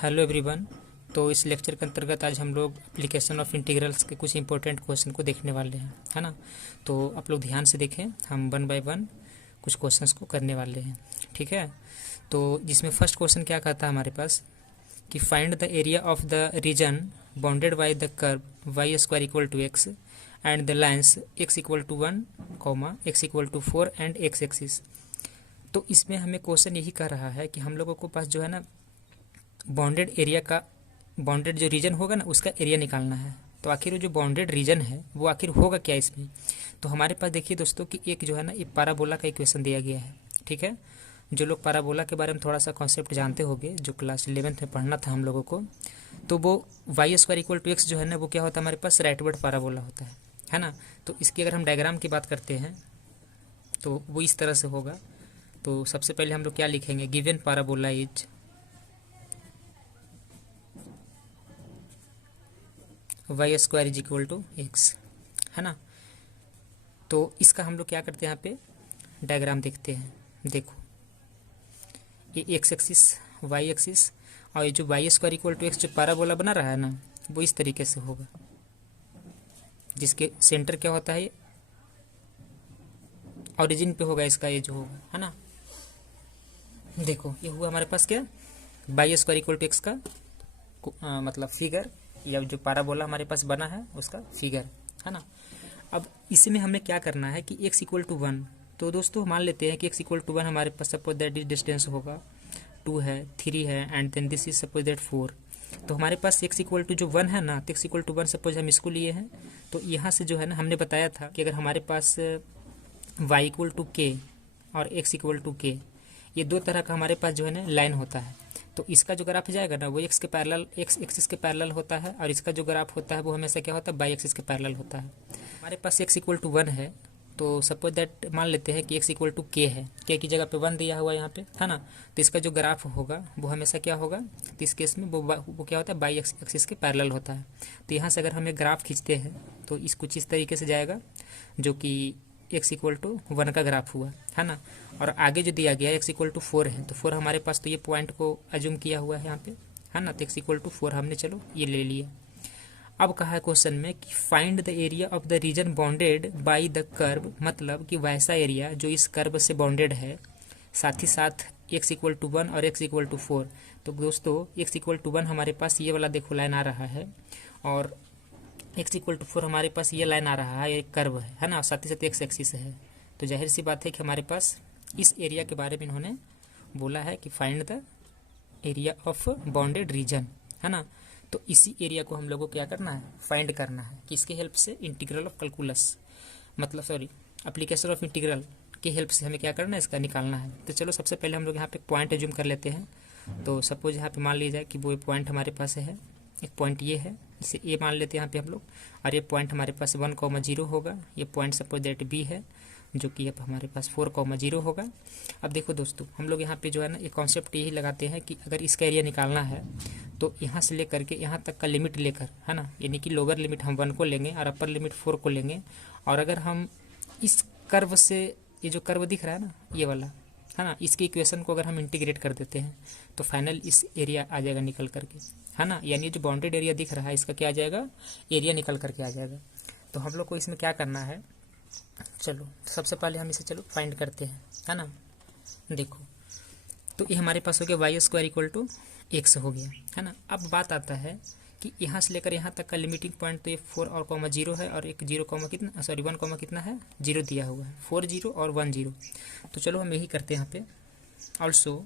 Hello everyone. तो इस lecture के अंतर्गत आज हम लोग एप्लीकेशन ऑफ इंटीग्रल्स के कुछ इंपॉर्टेंट क्वेश्चन को देखने वाले हैं, है ना। तो आप लोग ध्यान से देखें, हम वन बाय वन कुछ क्वेश्चंस को करने वाले हैं, ठीक है। तो जिसमें फर्स्ट क्वेश्चन क्या कहता है हमारे पास कि find the area of the region bounded by the curve y square equal to x and the lines x equal to 1, x equal to 4 and x axis. तो इसमें हमें क्वेश्चन यही कह रहा है कि हम लोगों को पास जो है ना बाउंडेड एरिया का, बाउंडेड जो रीजन होगा ना उसका एरिया निकालना है। तो आखिर वो जो बाउंडेड रीजन है वो आखिर होगा क्या इसमें। तो हमारे पास देखिए दोस्तों कि एक जो है ना ये पैराबोला का इक्वेशन दिया गया है, ठीक है। जो लोग पैराबोला के बारे में थोड़ा सा कॉन्सेप्ट जानते होंगे, जो क्लास 11th में पढ़ना था हम लोगों को, तो वो y square equal to x जो है ना वो क्या होता है हमारे पास राइटवर्ड पैराबोला होता है ना। तो इसकी अगर हम डायग्राम की बात करते हैं तो वो इस तरह से होगा। तो सबसे पहले हम लोग क्या लिखेंगे, given parabola is y square is equal to x, है ना। तो इसका हम लोग क्या करते हैं, यहाँ पे डायग्राम देखते हैं। देखो ये एक्स एक्सिस, वाई एक्सिस, और ये जो y square equal to x जो पैराबोला बना रहा है ना वो इस तरीके से होगा, जिसके सेंटर क्या होता है, ओरिजिन पे होगा इसका, ये जो होगा, है ना। देखो ये हुआ हमारे पास क्या, y square equal to x का मतलब फिगर, या जो पैराबोला हमारे पास बना है उसका फिगर, है ना। अब इसमें हमें क्या करना है कि x इक्वल टू 1, तो दोस्तों मान लेते हैं कि x इक्वल टू 1 हमारे पास सपोज दैट डिस्टेंस होगा 2 है, 3 है, and then this is suppose that 4। तो हमारे पास x इक्वल टू जो 1 है ना, तो x इक्वल टू 1 सपोज हम इसको लिए हैं। तो यहाँ से जो है ना हमने बताया था कि अगर हमारे पास y इक्वल टू k और x इक्वल टू k, ये दो तरह का हमारे पास जो है ना लाइन होता है। तो इसका जो ग्राफ जाएगा ना वो एक्स के पैरेलल, एक्स एक्सिस के पैरेलल होता है, और इसका जो ग्राफ होता है वो हमेशा क्या होता है, बाई एक्सिस के पैरेलल होता है। हमारे पास एक्स इक्वल टू 1 है, तो सपोज दैट मान लेते हैं कि एक्स इक्वल टू के है, के की जगह पे 1 दिया हुआ यहाँ पे, है ना। तो इसका जो ग्राफ होगा वो हमेशा क्या होगा, तो इस केस में वो क्या होता है, बाई एक्सिस के पैरेलल होता है। तो यहाँ से अगर हमें ग्राफ खींचते हैं तो इस कुछ इस तरीके से जाएगा, जो कि एक्स इक्वल टू 1 का ग्राफ हुआ, है ना। और आगे जो दिया गया है एक्स इक्वल टू 4 है, तो 4 हमारे पास, तो ये पॉइंट को अज्यूम किया हुआ है यहाँ पे, है ना। तो एक्स इक्वल टू 4 हमने चलो ये ले लिया। अब कहा है क्वेश्चन में कि find the area of the region bounded by the curve, मतलब कि वैसा एरिया जो इस कर्व से बाउंडेड है, साथ ही साथ एक्स इक्वल टू 1 और एक्स इक्वल टू 4। तो दोस्तों एक्स इक्वल टू 1 हमारे पास ये वाला देखो लाइन आ रहा है, और एक्स इक्वल टू 4 हमारे पास ये लाइन आ रहा है, एक कर्व है ना, साथ ही साथ एक्स एक्सिस है। तो जाहिर सी बात है कि हमारे पास इस एरिया के बारे में इन्होंने बोला है कि find the area of bounded reason, है ना। तो इसी एरिया को हम लोगों को क्या करना है, फाइंड करना है। किसके हेल्प से, इंटीग्रल ऑफ कैलकुलस, मतलब सॉरी एप्लीकेशन ऑफ इंटीग्रल की हेल्प से हमें क्या करना है, इसका निकालना है। तो चलो सबसे पहले हम लोग यहाँ पे पॉइंट एज्यूम कर लेते हैं। तो सपोज यहाँ पे मान लिया जाए कि वो पॉइंट हमारे पास है, एक पॉइंट ये है, इसे ए मान लेते हैं यहाँ पे हम लोग, और ये पॉइंट हमारे पास 1,0 होगा। ये पॉइंट सपोज दैट बी है, जो कि अब हमारे पास 4,0 होगा। अब देखो दोस्तों हम लोग यहाँ पे जो है ना एक कॉन्सेप्ट यही लगाते हैं कि अगर इसका एरिया निकालना है तो यहाँ से लेकर के यहाँ तक का लिमिट लेकर, है ना, यानी कि लोअर लिमिट हम 1 को लेंगे और अपर लिमिट 4 को लेंगे। और अगर हम इस कर्व से, ये जो कर्व दिख रहा है ना ये वाला, है ना, इसके इक्वेशन को अगर हम इंटीग्रेट कर देते हैं तो फाइनल इस एरिया आ जाएगा निकल करके, है ना। यानी जो बाउंडेड एरिया दिख रहा है इसका क्या आ जाएगा, एरिया निकल करके आ जाएगा। तो हम लोग को इसमें क्या करना है, चलो सबसे पहले हम इसे चलो फाइंड करते हैं, है ना। देखो तो ये हमारे पास हो गया y square equal to x हो गया, है ना। अब बात आता है कि यहाँ से लेकर यहाँ तक का लिमिटिंग पॉइंट, तो ये 4 और 0 है, और एक 0 कितना, सॉरी 1 कितना है, 0 दिया हुआ है, 4 0 और 1 0। तो चलो हम यही करते हैं यहाँ पे ऑल्सो,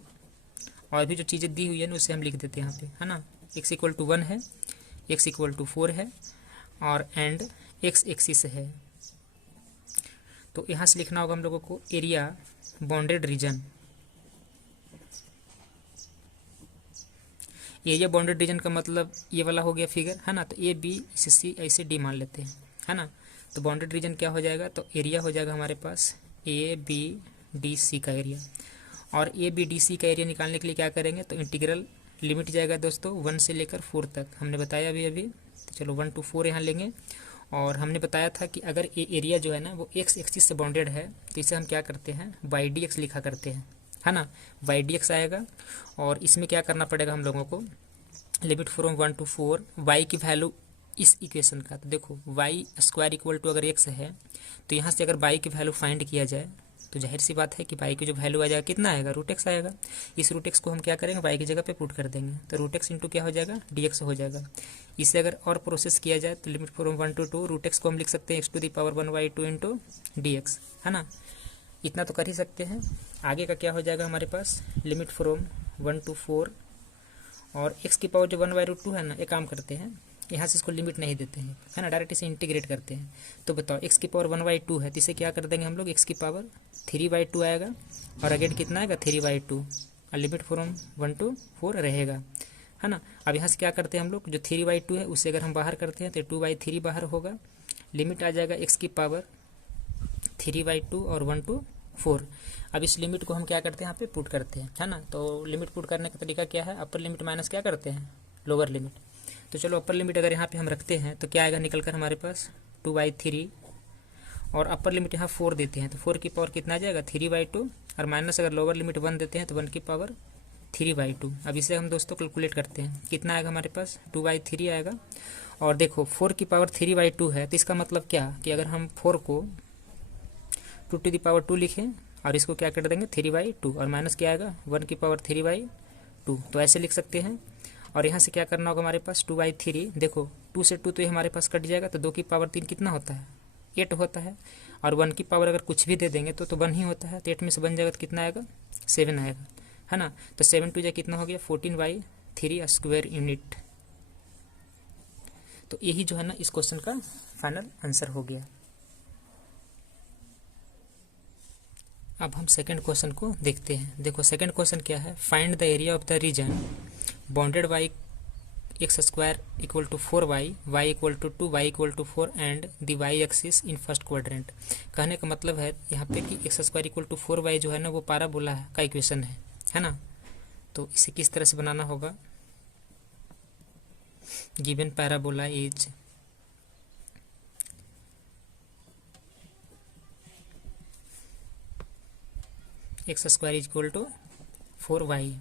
और भी जो चीज़ें दी हुई है ना उसे हम लिख देते हैं यहाँ पे, है ना। एक्स इक्वल टू 1 है, एक्स इक्वल टू 4 है, और एंड एक्स एक्सिस है। तो यहाँ से लिखना होगा हम लोगों को area bounded reason, area bounded reason का मतलब ये वाला हो गया फिगर, है ना। तो ए बी इसे सी ऐसे डी मान लेते हैं, है ना। तो बाउंडेड रीजन क्या हो जाएगा, तो एरिया हो जाएगा हमारे पास ए बी डी सी का एरिया। और ए बी डी सी का एरिया निकालने के लिए क्या करेंगे, तो इंटीग्रल लिमिट जाएगा दोस्तों 1 से लेकर 4 तक, हमने बताया अभी। तो चलो 1 to 4 यहाँ लेंगे। और हमने बताया था कि अगर ये एरिया जो है ना वो एक्स एक्सिस से बाउंडेड है तो इसे हम क्या करते हैं, वाई डी एक्स लिखा करते हैं, है ना। वाई डी एक्स आएगा, और इसमें क्या करना पड़ेगा हम लोगों को, लिमिट फ्रॉम 1 to 4 y की वैल्यू इस इक्वेशन का, तो देखो वाई स्क्वायर इक्वल टू अगर x है तो यहाँ से अगर y की वैल्यू फाइंड किया जाए तो जाहिर सी बात है कि y की जो वैल्यू आ जाएगा कितना आएगा, रूट एक्स आएगा। इस रूट एक्स को हम क्या करेंगे, y की जगह पे पुट कर देंगे, तो रूट एक्स इंटू क्या हो जाएगा, dx हो जाएगा। इसे अगर और प्रोसेस किया जाए तो limit from 1 to 2 root x को हम लिख सकते हैं x to the power 1/2 into dx, है ना। इतना तो कर ही सकते हैं। आगे का क्या हो जाएगा हमारे पास, लिमिट फ्रॉम 1 to 4 और x की पावर जो 1/2 है ना, एक काम करते हैं, यहाँ से इसको लिमिट नहीं देते हैं, है ना, डायरेक्ट इसे इंटीग्रेट करते हैं। तो बताओ x की पावर 1/2 है तो इसे क्या कर देंगे हम लोग, x की पावर 3/2 आएगा और अगेन कितना आएगा 3/2 और लिमिट फ्रॉम 1 to 4 रहेगा, है ना। अब यहाँ से क्या करते हैं हम लोग, जो 3/2 है उसे अगर हम बाहर करते हैं तो 2/3 बाहर होगा, लिमिट आ जाएगा x की पावर 3/2 और 1 to 4। अब इस लिमिट को हम क्या करते हैं, यहाँ पे पुट करते हैं, है ना। तो लिमिट पुट करने का तरीका क्या है, अपर लिमिट माइनस क्या करते हैं, लोअर लिमिट। तो चलो अपर लिमिट अगर यहाँ पे हम रखते हैं तो क्या आएगा निकल कर हमारे पास 2/3 और अपर लिमिट यहाँ 4 देते हैं तो 4 की पावर कितना आ जाएगा 3/2 और माइनस अगर लोअर लिमिट 1 देते हैं तो 1 की पावर 3/2। अब इसे हम दोस्तों कैलकुलेट करते हैं, कितना आएगा हमारे पास 2/3 आएगा। और देखो 4 की पावर 3/2 है तो इसका मतलब क्या कि अगर हम 4 को 2 to the power 2 लिखें और इसको क्या कर देंगे 3/2 और माइनस क्या आएगा 1 की पावर 3/2, तो ऐसे लिख सकते हैं। और यहाँ से क्या करना होगा हमारे पास 2/3, देखो 2 से 2 तो ये हमारे पास कट जाएगा तो 2 की पावर 3 कितना होता है 8 होता है और 1 की पावर अगर कुछ भी दे देंगे तो 1 ही होता है, तो 8 में से बन जाएगा तो कितना आएगा 7 आएगा, है ना। तो 7 2 कितना हो गया 14/3 स्क्वायर यूनिट। तो यही जो है ना इस क्वेश्चन का फाइनल आंसर हो गया। अब हम सेकंड क्वेश्चन को देखते हैं। देखो सेकंड क्वेश्चन क्या है, find the area of the region bounded by x square equal to 4y, y equal to 2, y equal to 4 and the y axis in first quadrant. कहने का मतलब है यहाँ पे कि x square equal to 4y जो है ना वो पाराबोला का इक्वेशन है ना। तो इसे किस तरह से बनाना होगा, given parabola is x square equal to 4y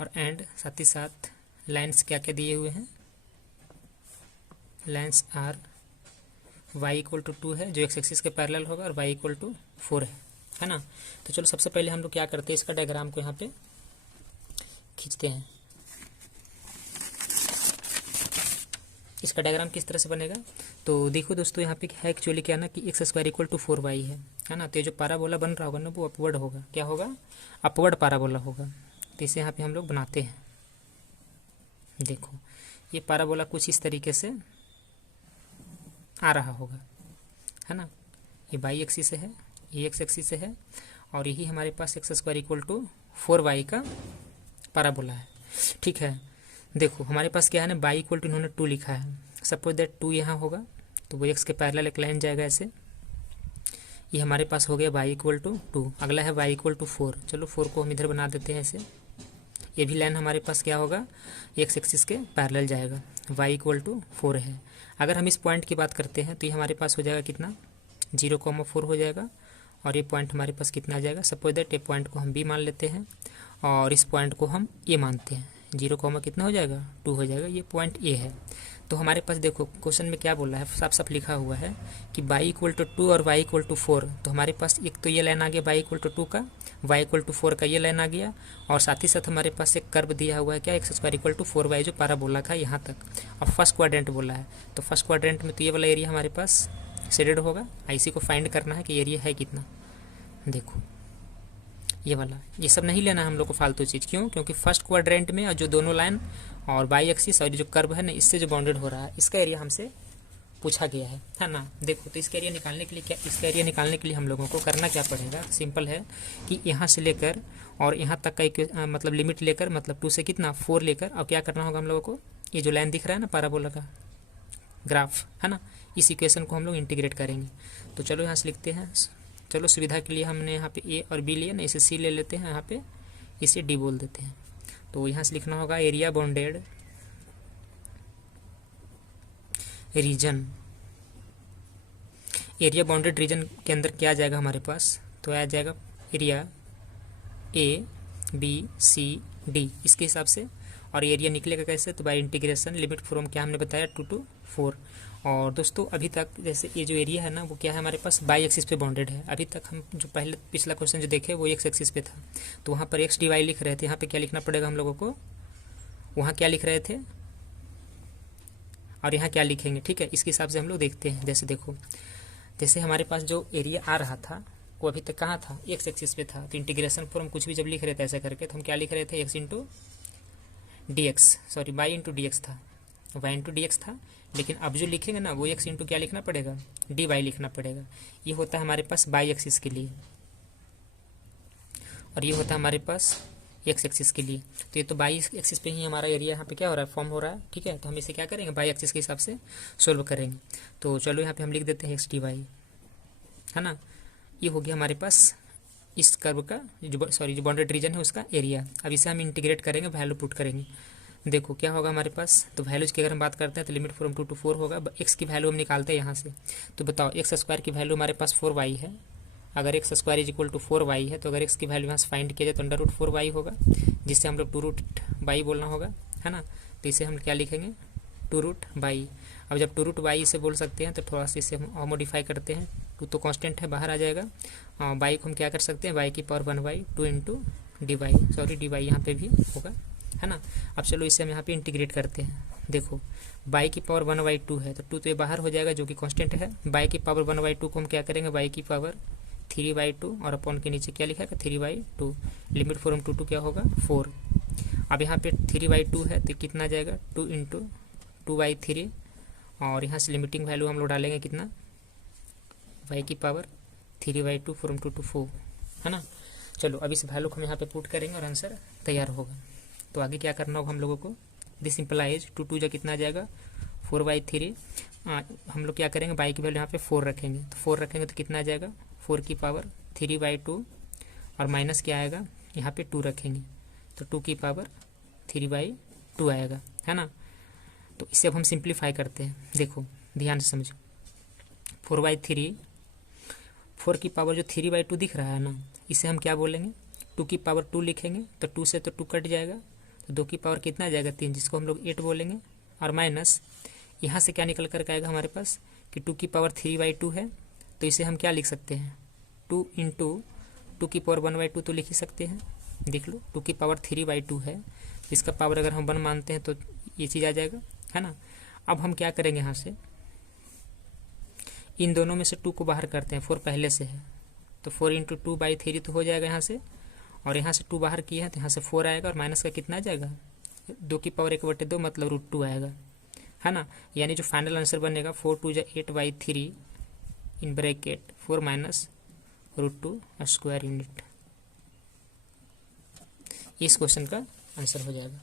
और एंड साथ ही साथ लाइन्स क्या क्या दिए हुए हैं, lines are y equal to 2 है जो एक्स एक्सिस के पैरेलल होगा और y इक्वल टू 4 है ना। तो चलो सबसे पहले हम लोग क्या करते हैं, इसका डायग्राम को यहाँ पे खींचते हैं। इसका डायग्राम किस तरह से बनेगा, तो देखो दोस्तों यहाँ पे है एक्चुअली क्या ना कि x square equal to 4y है ना। तो ये जो पाराबोला बन रहा होगा ना वो अपवर्ड होगा, क्या होगा अपवर्ड पाराबोला होगा। तो इसे यहाँ पे हम लोग बनाते हैं। देखो ये पाराबोला कुछ इस तरीके से आ रहा होगा, है ना। ये वाई एक्सिस से है, ये एक्स एक्सिस से है और यही हमारे पास X square equal to 4y का पाराबोला है, ठीक है। देखो हमारे पास क्या है ना बाई इक्वल टू इन्होंने 2 लिखा है, सपोज दैट 2 यहाँ होगा तो वो एक्स के पैरेलल एक लाइन जाएगा ऐसे। ये हमारे पास हो गया y इक्वल टू 2, अगला है y इक्वल टू 4, चलो 4 को हम इधर बना देते हैं ऐसे। ये भी लाइन हमारे पास क्या होगा एक्स एक्सिस के पैरेलल जाएगा, y इक्वल टू 4 है। अगर हम इस पॉइंट की बात करते हैं तो ये हमारे पास हो जाएगा कितना 0,4 हो जाएगा और ये पॉइंट हमारे पास कितना आ जाएगा, सपोज दैट ये पॉइंट को हम b मान लेते हैं और इस पॉइंट को हम a मानते हैं। 0, कितना हो जाएगा 2 हो जाएगा, ये पॉइंट a है। तो हमारे पास देखो क्वेश्चन में क्या बोला है, साफ साफ लिखा हुआ है कि y इक्वल टू 2 और y इक्वल टू 4। तो हमारे पास एक तो ये लाइन आ गया y इक्वल टू 2 का, y इक्वल टू 4 का ये लाइन आ गया और साथ ही साथ हमारे पास एक कर्व दिया हुआ है क्या x square equal to 4y जो पाराबोला का यहाँ तक। अब फर्स्ट क्वाड्रेंट बोला है तो फर्स्ट क्वाड्रेंट में तो ये वाला एरिया हमारे पास शेडेड होगा, इसी को फाइंड करना है कि एरिया है कितना। देखो ये वाला, ये सब नहीं लेना है हम लोग को फालतू चीज़, क्यों, क्योंकि फर्स्ट क्वाड्रेंट में जो दोनों लाइन और बाई एक्सिस और जो कर्व है ना इससे जो बाउंडेड हो रहा है इसका एरिया हमसे पूछा गया है ना। देखो तो इसका एरिया निकालने के लिए क्या, इसका एरिया निकालने के लिए हम लोगों को करना क्या पड़ेगा, सिंपल है कि यहाँ से लेकर और यहाँ तक का मतलब लिमिट लेकर मतलब 2 से कितना 4 लेकर और क्या करना होगा हम लोगों को, ये जो लाइन दिख रहा है ना पाराबोला का ग्राफ है ना, इस इक्वेशन को हम लोग इंटीग्रेट करेंगे। तो चलो यहाँ से लिखते हैं, चलो सुविधा के लिए हमने यहाँ पे ए और बी लिया ना, इसे सी ले लेते हैं, यहाँ पे इसे डी बोल देते हैं। तो यहाँ से लिखना होगा area bounded reason, area bounded reason के अंदर क्या आ जाएगा हमारे पास, तो आ जाएगा area A B C D इसके हिसाब से। और एरिया निकलेगा कैसे, तो बाय इंटीग्रेशन लिमिट फ्रॉम क्या हमने बताया 2 to 4। और दोस्तों अभी तक जैसे ये जो एरिया है ना वो क्या है हमारे पास बाई एक्सिस पे बाउंडेड है। अभी तक हम जो पहले पिछला क्वेश्चन जो देखे वो एक्स एक्सिस पे था, तो वहाँ पर एक्स डी वाई लिख रहे थे, यहाँ पे क्या लिखना पड़ेगा हम लोगों को, वहाँ क्या लिख रहे थे और यहाँ क्या लिखेंगे, ठीक है। इसके हिसाब से हम लोग देखते हैं। जैसे देखो, जैसे हमारे पास जो एरिया आ रहा था वो अभी तक कहाँ था, एक्स एक्सिस पे था, तो इंटीग्रेशन फॉर्म कुछ भी जब लिख रहे थे ऐसा करके, तो हम क्या लिख रहे थे, x into d x, sorry y into d x था, वाई इंटू डी एक्स था। लेकिन अब जो लिखेंगे ना वो एक्स इंटू क्या लिखना पड़ेगा, डी वाई लिखना पड़ेगा। ये होता है हमारे पास बाई एक्सिस के लिए, और ये होता है हमारे पास एक्स एक्सिस के लिए। तो ये तो बाई एक्सिस पे ही हमारा एरिया यहाँ पे क्या हो रहा है, फॉर्म हो रहा है, ठीक है। तो हम इसे क्या करेंगे, बाई एक्सिस के हिसाब से सोल्व करेंगे। तो चलो यहाँ पे हम लिख देते हैं एक्स डी वाई, है ना। ये हो गया हमारे पास इस कर्व का जो बाउंडेड रीजन है उसका एरिया। अब इसे हम इंटीग्रेट करेंगे, वैल्यू पुट करेंगे। देखो क्या होगा हमारे पास, तो वैल्यूज की अगर हम बात करते हैं तो लिमिट फ्रॉम 2 to 4 होगा। एक्स की वैल्यू हम निकालते हैं यहाँ से, तो बताओ एक्स स्क्वायर की वैल्यू हमारे पास 4y है। अगर x square is equal to 4y है तो अगर एक्स की वैल्यू यहाँ से फाइंड किया जाए तो अंडर रूट 4y होगा, जिससे हम लोग 2 रूट बाई बोलना होगा, है ना। तो इसे हम क्या लिखेंगे, 2 रूट बाई। अब जब 2 रूट बाई इसे बोल सकते हैं तो थोड़ा सा इसे हम और मॉडिफाई करते हैं। 2 तो कांस्टेंट है, बाहर आ जाएगा। बाई को हम क्या कर सकते हैं, बाई की power 1/2 into d y, sorry d y यहाँ पे भी होगा, है ना। अब चलो इसे हम यहाँ पे इंटीग्रेट करते हैं। देखो बाई की पावर 1/2 है तो 2 तो ये बाहर हो जाएगा जो कि कांस्टेंट है। बाई की पावर 1/2 को हम क्या करेंगे, बाई की पावर 3/2 और अपॉन के नीचे क्या लिखा है 3/2। लिमिट फ्रॉम 2 to क्या होगा 4। अब यहाँ पे 3/2 है तो कितना आ जाएगा 2 इंटू 2/3, और यहाँ से लिमिटिंग वैल्यू हम लोग डालेंगे कितना, वाई की पावर 3/2 फ्रॉम 2 to 4, है ना। चलो अब इस वैल्यू को हम यहाँ पे पुट करेंगे और आंसर तैयार होगा। तो आगे क्या करना होगा हम लोगों को, दिस सिंपलाइज 2 जो कितना आ जाएगा 4/3। हम लोग क्या करेंगे, बाई की वैल्यू यहाँ पे 4 रखेंगे, तो 4 रखेंगे तो कितना आ जाएगा 4 की पावर 3/2, और माइनस क्या आएगा यहाँ पे 2 रखेंगे तो 2 की पावर 3/2 आएगा, है ना। तो इसे अब हम सिंप्लीफाई करते हैं। देखो ध्यान से समझो, 4/3, 4 की पावर जो 3/2 दिख रहा है ना, इसे हम क्या बोलेंगे, 2 की पावर 2 लिखेंगे, तो 2 से तो 2 कट जाएगा, तो 2 की पावर कितना आ जाएगा 3, जिसको हम लोग 8 बोलेंगे, और माइनस यहाँ से क्या निकल कर आएगा हमारे पास कि 2 की पावर 3/2 है, तो इसे हम क्या लिख सकते हैं, 2 इंटू 2 की पावर 1/2 तो लिख ही सकते हैं। देख लो 2 की पावर 3/2 है, इसका पावर अगर हम 1 मानते हैं तो ये चीज़ आ जाएगा, है ना। अब हम क्या करेंगे, यहाँ से इन दोनों में से 2 को बाहर करते हैं, 4 पहले से है तो 4 इंटू 2/3 तो हो जाएगा यहाँ से, और यहाँ से 2 बाहर किए हैं तो यहाँ से 4 आएगा, और माइनस का कितना आ जाएगा 2 की पावर 1/2 मतलब √2 आएगा, है ना। यानी जो फाइनल आंसर बनेगा 4 2 8/3 in bracket 4 minus √2 square unit. इस क्वेश्चन का आंसर हो जाएगा।